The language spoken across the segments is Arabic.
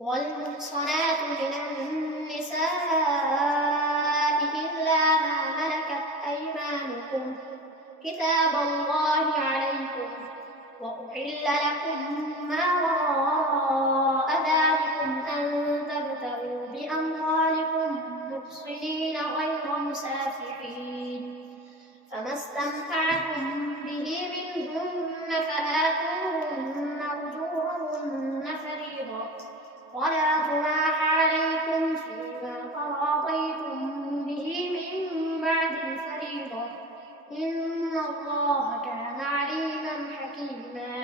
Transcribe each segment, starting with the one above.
والمحصنات من النساء إلا ما ملكت أيمانكم كتاب الله عليكم، وأحل لكم ما وراء ذلكم أن تبتغوا بأموالكم محصنين غير مسافحين، فما استمتعتم به منهن فآتوهن أجورهن فريضة، ولا جناح عليكم فيما تراضيتم به من بعد الفريضة، إن الله كان عليما حكيما.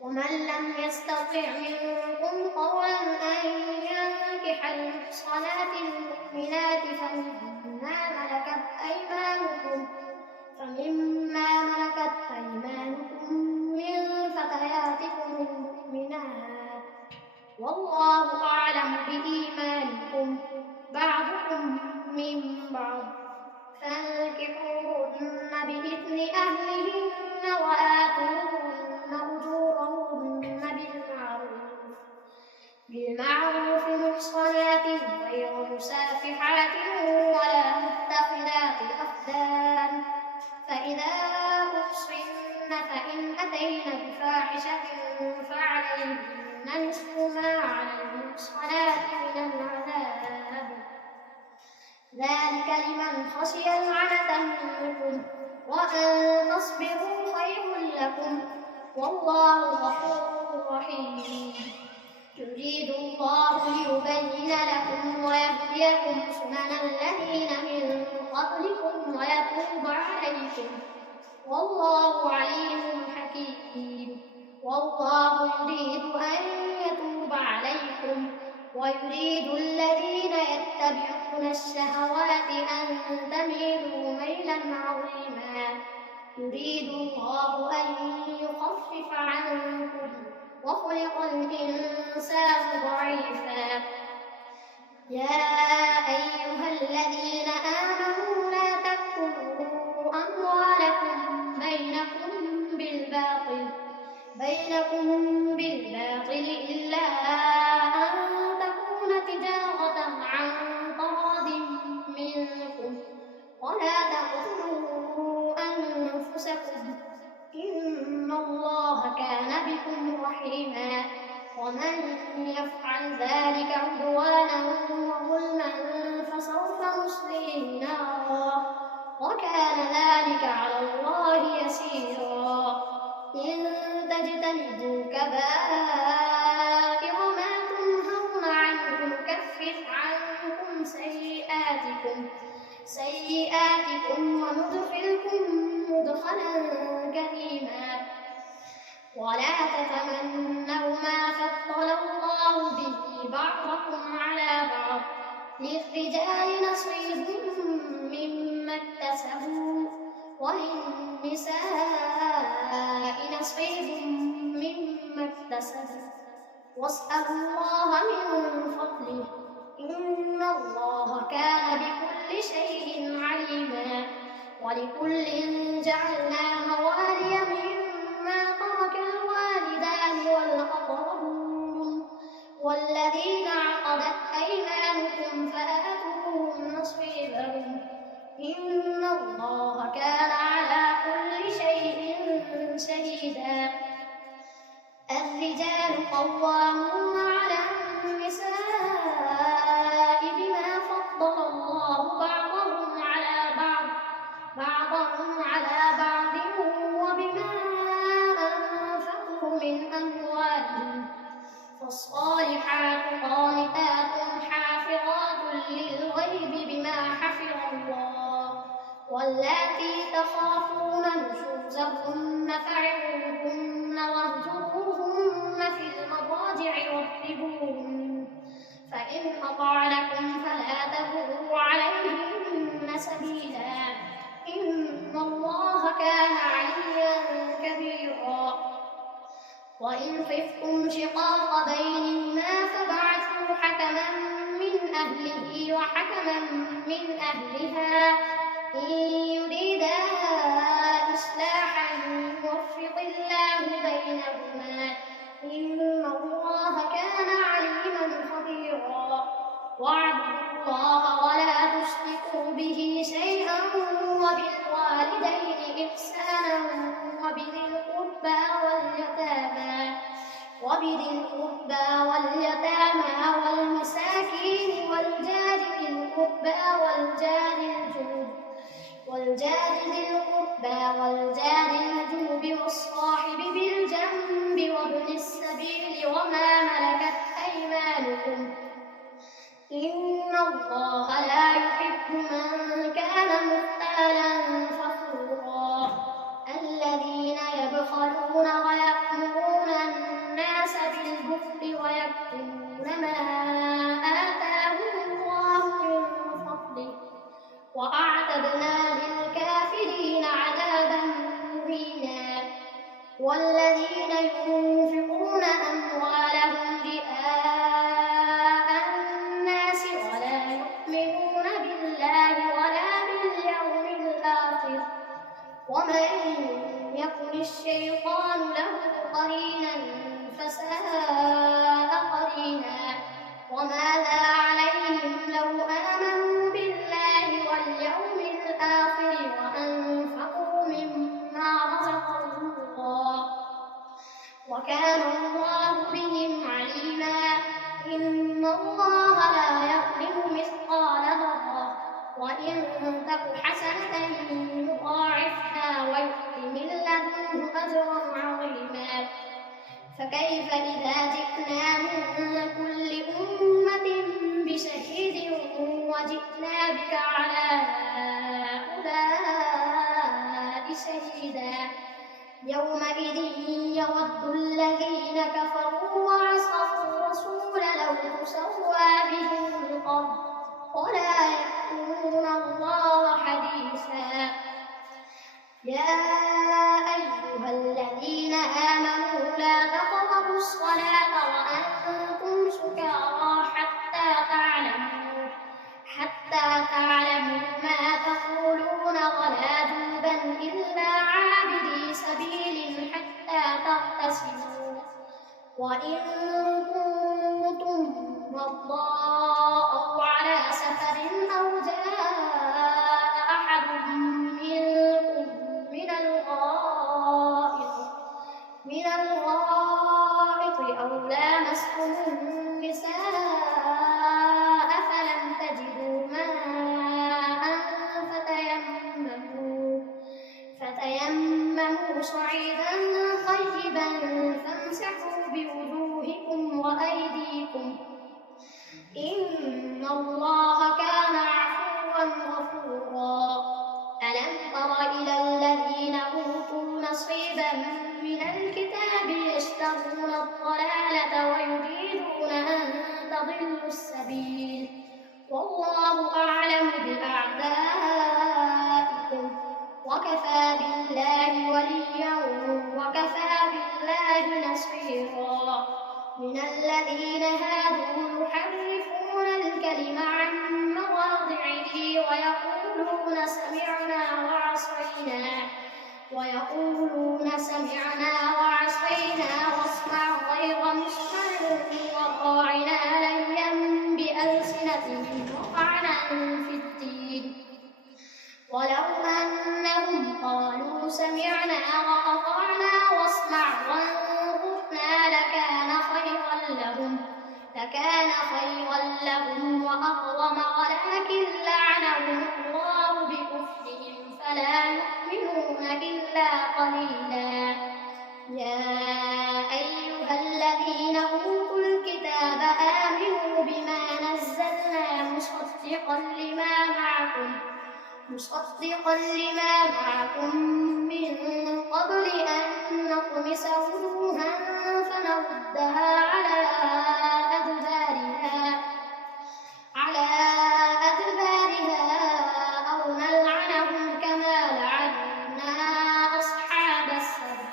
ومن لم يستطع منكم قولا أن ينكح المحصنات المؤمنات فمما ملكت أيمانكم من فتياتكم المؤمنات، والله أعلم بإيمانكم بعضكم من بعض، فانكحوهن بإذن أهلهن وآتوهن أجورهن بالمعروف محصنات غير مسافحات ولا متخذات أخدان، فإذا أحصن فإن أتين بفاحشة فعليهن نصف ما على المحصنات من العذاب، ذلك لمن خشي العنة منكم، وأن تصبروا خير لكم، والله غفور رحيم. يريد الله ليبين لكم ويهديكم سنن الذين من قبلكم ويتوب عليكم، والله عليم حكيم. والله يريد أن يتوب عليكم ويريد الذين يتبعون الشهوات أن تميلوا ميلا عظيما. يريد الله أن يخفف عنكم وخلق الإنسان ضعيفا. يا أيها الذين آمنوا لا تأكلوا أموالكم بينكم بالباطل إلا أن تكون تجارة عن تراض منكم، ولا تقتلوا أنفسكم إن الله كان بكم رحيما. ومن يفعل ذلك عدوانا وظلما فسوف نصليه نارا، وكان ذلك على الله يسيرا. إن تجتنبوا كبائر ما تنهون عنه نكفر عنكم سيئاتكم وندخلكم مدخلا كريما. ولا تتمنوا ما فضل الله به بعضكم على بعض، للرجال نصيب مما اكتسبوا وللنساء نصيب مما اكتسبوا، واسألوا الله من فضله إن الله كان بكل شيء عليما. ولكل جعلنا موالي مما ترك الوالدان والأقربون والذين عقدت أيمانكم فآتوهم نصيبهم إن الله كان على كل شيء شهيدا. الرجال قوامون على النساء بما فضل الله بعضهم على بعض وبما أنفقوا من أموالهم، فالصالحات قانتات حافظات للغيب بما حفظ الله، واللاتي تخافون نشوزهن فعظوهن واهجروهن في المضاجع واضربوهن، فإن أطعنكم فلا تبغوا عليهن سبيلا إن الله كان عليا كبيرا. وإن خفتم شقاق بينهما فابعثوا حكما من أهله وحكما من أهلها إن يريدا إصلاحا يوفق الله بينهما إن الله كان عليما القربى واليتامى والمساكين والجار ذي القربى والجار الجنب والصاحب بالجنب وابن السبيل وما ملكت أيمانكم إن الله لا يحب من كان مختالا فخورا الذين يبخلون ويأمرون الناس بالبخل ويكتمون ما آتاهم الله من فضله وأعتدنا للكافرين عذابا مهينا والذين ينفقون أموالهم رئاء الناس ولا يؤمنون بالله ولا باليوم الآخر ومن يكن الشيطان له قرينا فساء قرينا وماذا عليهم لو آمنوا بالله واليوم الآخر وأنفقوا مما رزقهم الله وكان الله بهم عليما إن الله لا يظلم مثقال ذرة وإن تك حسنة يضاعفها ويؤت من لدنه أجرا عظيما فكيف إذا جئنا من كل أمة بشهيد وجئنا بك على هؤلاء شهيدا يومئذ يود الذين كفروا وعصوا الرسول لو تسوى بهم الأرض ولا يكتمون الله حديثا يا أيها الذين آمنوا لا تقربوا الصلاة وأنتم سكارى حتى تعلموا ما تقولون ولا جنبا إلا عابري سبيل حتى تغتسلوا وإن كنتم مرضى أو على سفر أو جاء أحد منكم من الغائط أو لامستم النساء فلم تجدوا ماء فتيمموا صعيدا طيبا فامسحوا بوجوهكم وأيديكم إن الله كان عفوا غفورا ألم تر إلى الذين أوتوا نصيبا من الكتاب يشترون الضلالة ويريدون أن تضلوا السبيل والله أعلم بأعدائكم وكفى بالله وليا وكفى بالله نصيرا من الذين هادوا يحرفون الكلم عن مواضعه ويقولون سمعنا وعصينا واسمع غير مسمع وراعنا ليا بألسنتهم وطعنا في الدين ولو أنهم قالوا سمعنا وأطعنا واسمع وانظرنا لكان خيرا لهم وأقوم ولكن لعنهم الله بكفرهم فلا يؤمنون إلا قليلا يا أيها الذين أوتوا الكتاب آمنوا بما نزلنا مصدقا لما معكم من قبل أن نطمس وجوها فنردها على أدبارها أو نلعنهم كما لعنا أصحاب السبت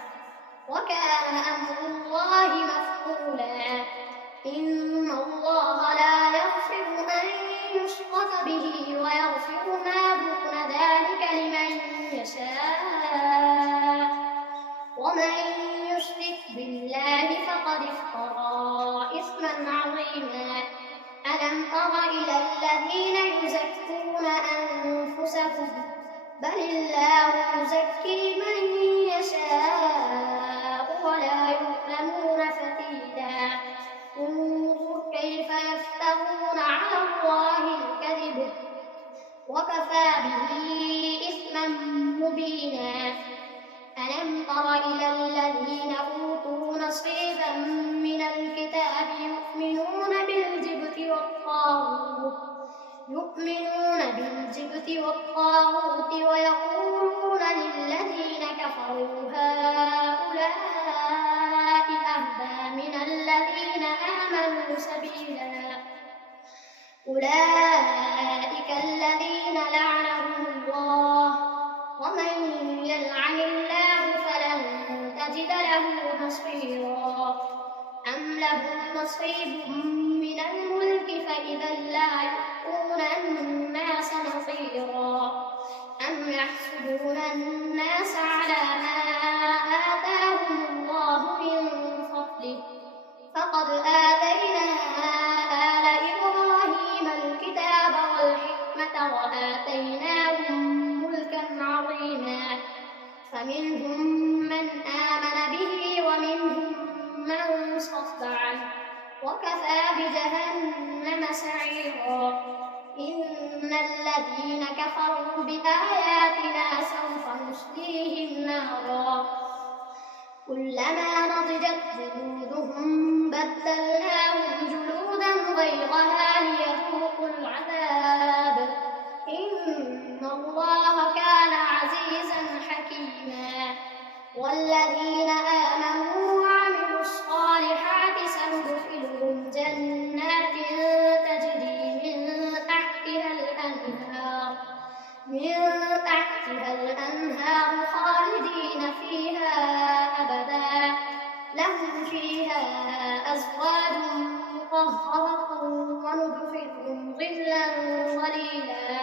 وكان أمر الله مفعولا إن الله لا يغفر أن يشرك به ويغفر ما دون ذلك لمن يشاء ومن يشرك بالله فقد افترى والطاغوت ويقولون للذين كفروا هؤلاء أهدى من الذين آمنوا سبيلا أولئك الذين لعنهم الله ومن يلعن الله فلن تجد له نصيرا أم لهم نصيب من الملك فإذا لا يؤتون الناس نصيرا أم يحسدون الناس على ما آتاهم الله من فضله فقد آتينا آل إبراهيم الكتاب والحكمة وآتيناهم ملكا عظيما فمنهم من آمن به ومنهم من صد عنه وكفى بجهنم سعيرا إن الذين كفروا بآياتنا سوف نصليهم نارا كلما نضجت جلودهم بدلناهم جلودا غيرها ليذوقوا العذاب إن الله كان عزيزا حكيما والذين آمنوا وعملوا الصالحات سندخلهم جنات تجري من تحتها الأنهار خالدين فيها أبدا لهم فيها أزواج مطهرة وندخلهم ظلا ظليلا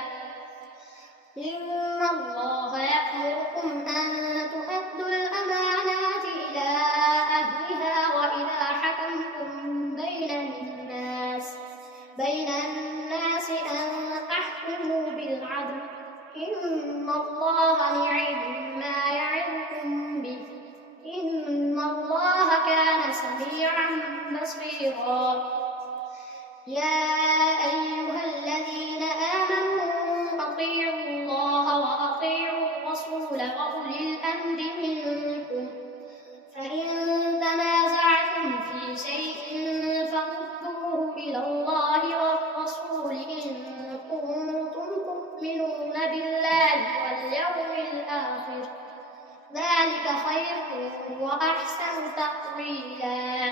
إن الله يأمركم أن تؤدوا الأمانات إلى أهلها وإذا حكمتم بين الناس أن تحكموا بالعدل إن الله نعم ما يعظكم به إن الله كان سميعا بصيرا يا أيها الذين آمنوا أطيعوا الله وأطيعوا الرسول وأولي الأمر منكم فإن تنازعتم في شيء فردوه إلى الله والرسول إن كنتم تؤمنون بالله واليوم الآخر ذلك خير وأحسن تأويلا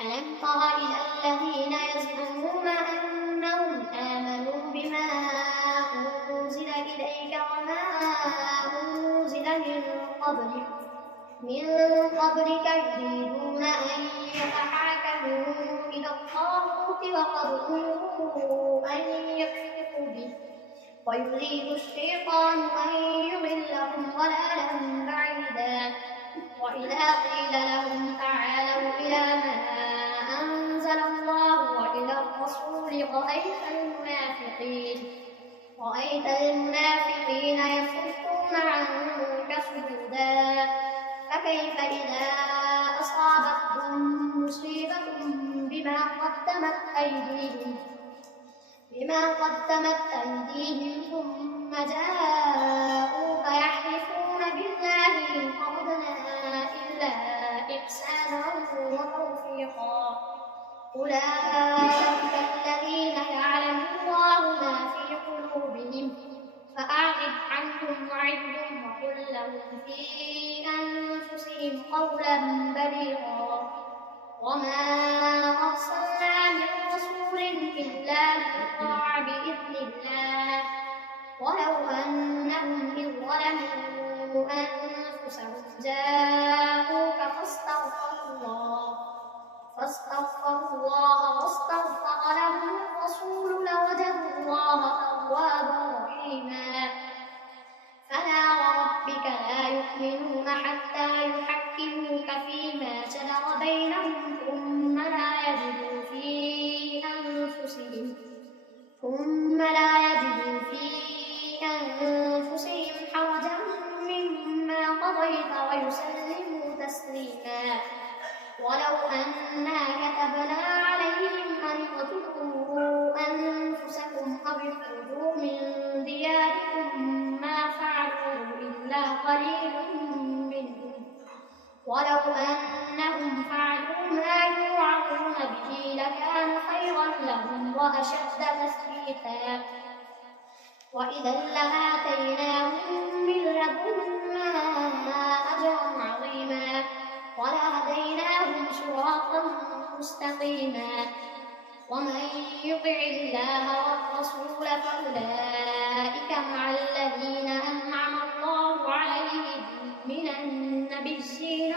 ألم تر إلى الذين يزعمون أنهم آمنوا بما أنزل إليك وما أنزل من قبلك يريدون أن يتحاكموا إلى الطاغوت وقد أمروا أن يكفروا به ويريد الشيطان أن يضلهم ضلالا بعيدا وإذا قيل لهم تعالوا إلى ما أنزل الله وإلى الرسول رأيت المنافقين يصدون عنك صدودا فكيف إذا أصابتهم مصيبة بما قدمت أيديهم ثم جاءوك يحلفون بالله إن أردنا إلا إحسانا وتوفيقا أولئك الذين يعلم الله ما في قلوبهم فأعرض عنهم وعظهم وقل لهم في أنفسهم قولا بليغا وما أرسلنا من رسول إلا ليطاع بإذن الله ولو أنهم إذ ظلموا أنفسهم جاءوك فاستغفروا الله واستغفر لهم الرسول لوجدوا الله توابا رحيما فلا وربك لا يؤمنون حتى يحكموك فيما شجر بينهم ثم لا يجدوا في أنفسهم حرجا مما قضيت ويسلموا تسليما ولو أنا كتبنا عليهم أن اقتلوا أنفسكم أو اخرجوا من دياركم ما فعلوا إلا قليل منهم ولو أنهم فعلوا ما يوعظون به لكان خيرا لهم وأشد تثبيتا وإذا لآتيناهم من لدنا أجرا عظيما ولهديناهم صراطا مستقيما. ومن يطع الله والرسول فأولئك مع الذين أنعم الله عليهم من النبيين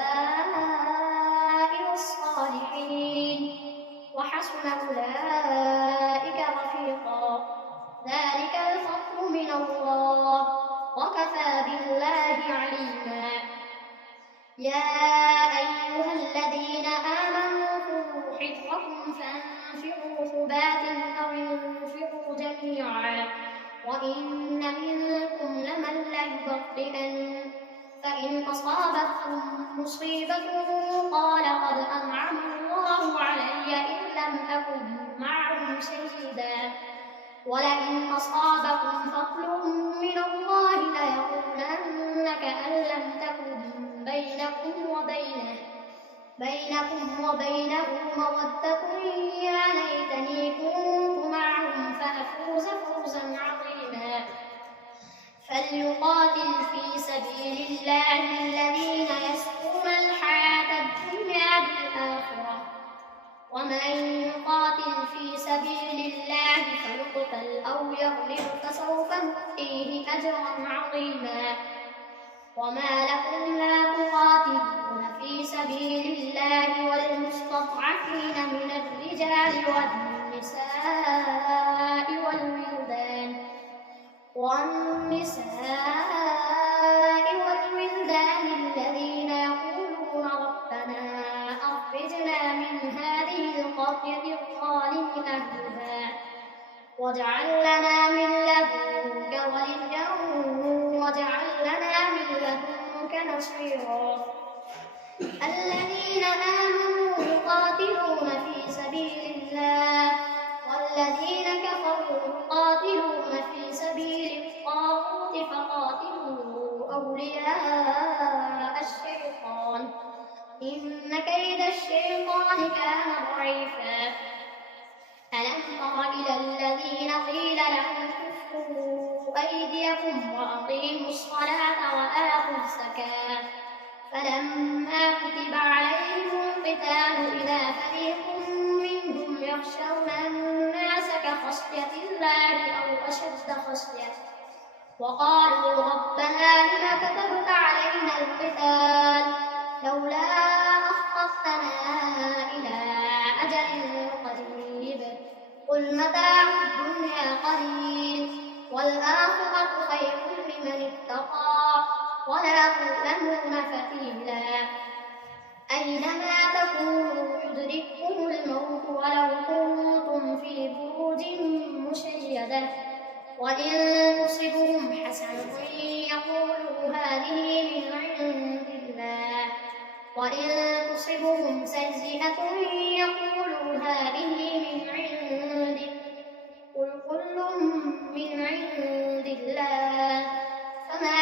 والشهداء والصالحين وحسن أولئك رفيقا. ذلك الفضل من الله وكفى بالله عليما. يا أيها الذين آمنوا خذوا حذركم فانفروا ثبات أو انفروا جميعا. وإن منكم لمن ليبطئن فإن أصابتكم مصيبة قال قد أنعم الله علي إذ لم أكن معهم شهيدا ولئن أصابكم فضل من الله ليقولن كأن لم تكن بينكم وبينه مودة يا ليتني كنت معهم فأفوز فوزا عظيما. فليقاتل في سبيل الله الذين يسرون الحياة الدنيا بالآخرة ومن يقاتل في سبيل الله فيقتل أو يغلب فسوف نؤتيه أجرا عظيما. وما لكم لا تقاتلون في سبيل الله والمستضعفين من الرجال والنساء الذين يقولون ربنا أخرجنا من هذه القرية الظالم أهلها واجعل لنا من لدنك وليا واجعل لنا من لدنك نصيرا. الذين آمنوا يقاتلون في سبيل الله والذين كفروا يقاتلون في سبيل الطاغوت فقاتلوا أولياء الشيطان إن كيد الشيطان كان ضعيفا. ألم تر إلى الذين قيل لهم كفوا أيديكم وأقيموا الصلاة وآتوا الزكاة فلما كتب عليهم القتال إذا فريق منهم يخشون الناس كخشية الله أو أشد خشية وقالوا ربنا لم كتبت علينا القتال لولا أخرتنا إلى أجل قريب قل متاع الدنيا قليل والآخرة خير لمن اتقى ولا تظلمون فتيلا. أينما تكونوا يدرككم الموت ولو كنتم في بروج مشيدة وإن تصبهم حسنة يقولوا هذه من عند الله وإن تصبهم سيئة يقولوا هذه من عندك قل كل من عند الله فما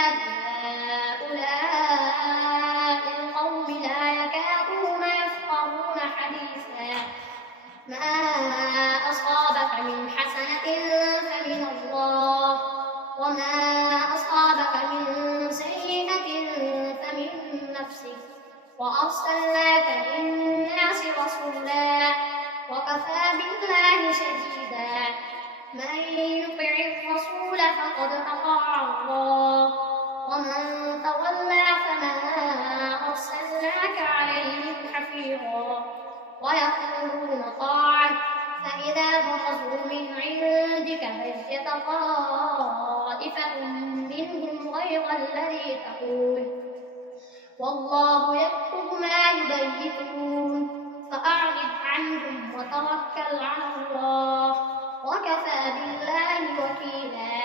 هؤلاء القوم لا يكادون يفقهون حديثا. ما أصابك من حسنة فمن الله وما أصابك من سيئة فمن نفسك وأرسلناك للناس رسولا وكفى بالله شهيدا. من يطع الرسول فقد أطاع الله ومن تولى فما أرسلناك عليهم حفيظا. ويقولون طاعة فإذا برزوا من عندك بيت طائفة منهم غير الذي تقول والله يكتب ما يبيتون فأعرض عنهم وتوكل على الله وكفى بالله وكيلا.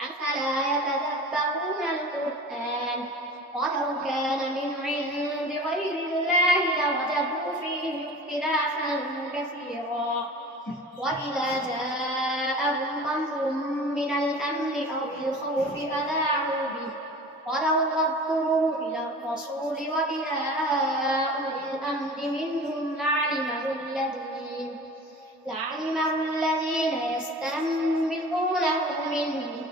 أفلا يتدبرون القرآن ولو كان من عند غير الله لوجدوا فيه اختلافا كثيرا. وإذا جاءهم أمر من الأمن أو الخوف أذاعوا به ولو ردوه إلى الرسول وإلى أولي الأمر منهم لعلمه الذين يستنبطونه منهم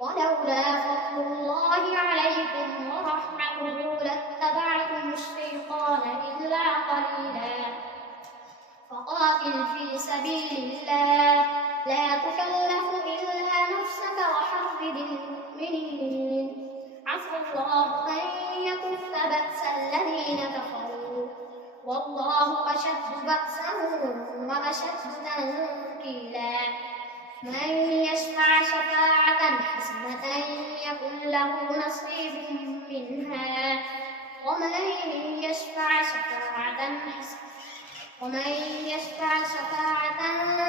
ولولا فضل الله عليكم ورحمته لاتبعتم الشيطان إلا قليلا فقاتل في سبيل الله لا تكلف إلا نفسك وحرض المؤمنين عسى الله أن يكف بأس الذين كفروا والله أشد بأسا وأشد تنكيلا من يشفع شفاعة حسنة يكن له نصيب منها ومن يشفع شفاعة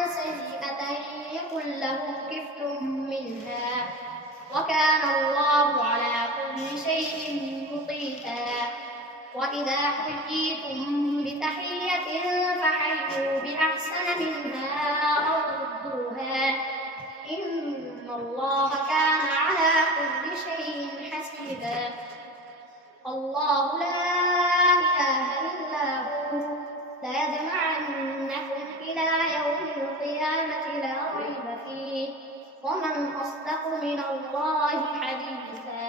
سيئة يكن له كفل منها وكان الله على كل شيء مقيتا وإذا حييتم بتحية فحيوا بأحسن منها أو ردوها إن الله كان على كل شيء حسيبا الله لا إله إلا هو ليجمعنكم إلى يوم القيامة لا ريب فيه ومن أصدق من الله حديثا